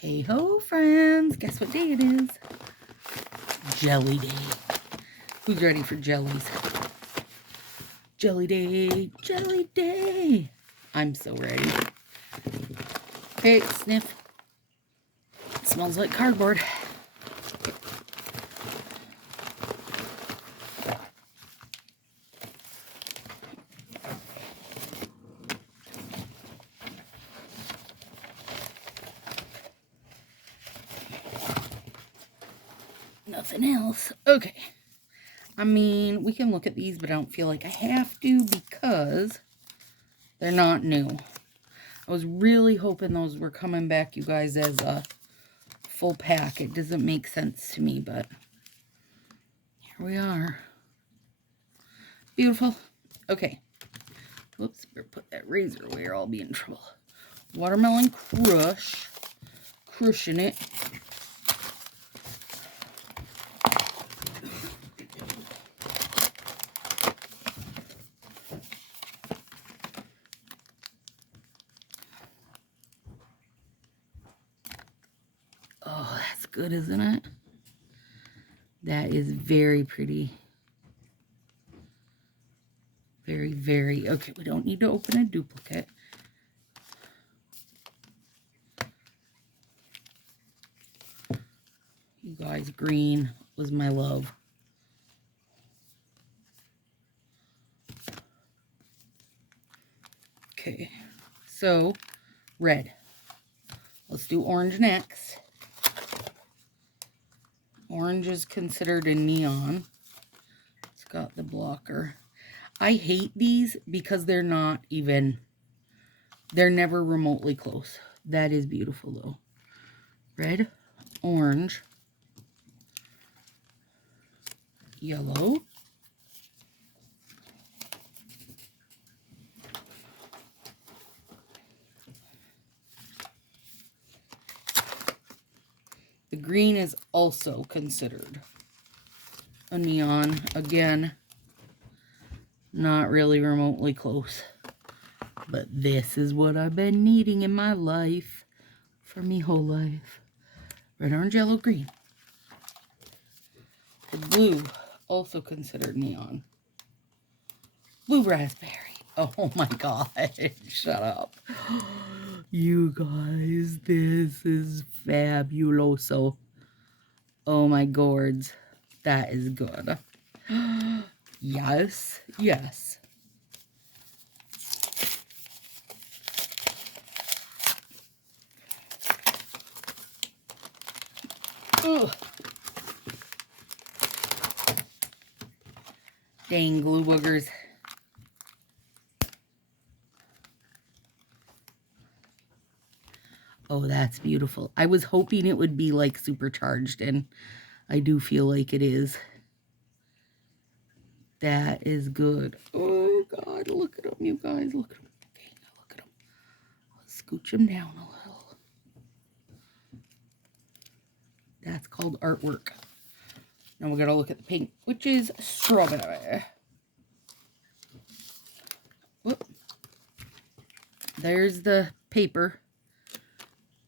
Hey ho, friends. Guess what day it is? Jelly day. Who's ready for jellies? Jelly day, jelly day. I'm so ready. Hey, sniff. It smells like cardboard. Nothing else. Okay. I mean, we can look at these, but I don't feel like I have to because they're not new. I was really hoping those were coming back, you guys, as a full pack. It doesn't make sense to me, but here we are. Beautiful. Okay. Whoops, better put that razor away or I'll be in trouble. Watermelon Crush. Crushing it. Oh, that's good, isn't it? That is very pretty. Very, very. Okay, we don't need to open a duplicate. You guys, green was my love. Okay, so red. Let's do orange next. Orange is considered a neon. It's got the blocker. I hate these because they're not even, they're never remotely close. That is beautiful though. Red, orange, yellow, the green is also considered a neon. Again, not really remotely close. But this is what I've been needing in my life for me whole life. Red, orange, yellow, green. The blue, also considered neon. Blue raspberry. Oh my god, shut up. You guys, this is fabuloso. Oh my gourds, that is good. Yes, yes. Ugh. Dang glue boogers. Oh, that's beautiful. I was hoping it would be like supercharged, and I do feel like it is. That is good. Oh God, look at them, you guys. Look at them. Okay, look at them. Let's scooch them down a little. That's called artwork. Now we're gonna look at the pink, which is strawberry. Whoop. There's the paper.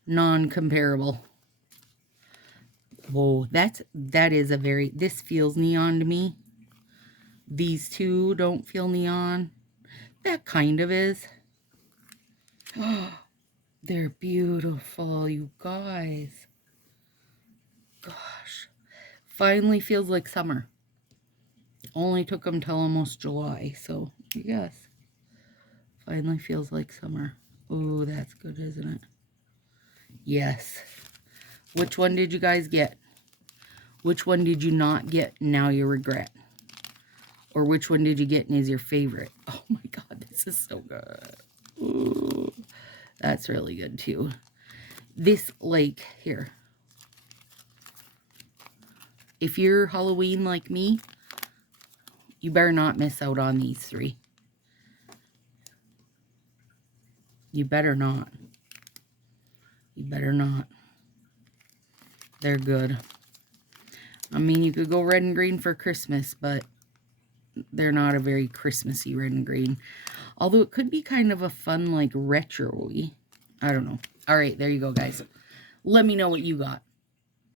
Non-comparable. Whoa, that is a very, this feels neon to me. These two don't feel neon. That kind of is. They're beautiful, you guys. Gosh. Finally feels like summer. Only took them till almost July, so yes. Finally feels like summer. Oh, that's good, isn't it? Yes. Which one did you guys get? Which one did you not get and now you regret? Or which one did you get and is your favorite? Oh my God, this is so good. Ooh, that's really good too. This, like, here. If you're Halloween like me, you better not miss out on these three. You better not. You better not. They're good. I mean, you could go red and green for Christmas, but they're not a very Christmassy red and green. Although it could be kind of a fun, like, retro-y. I don't know. All right, there you go, guys. Let me know what you got.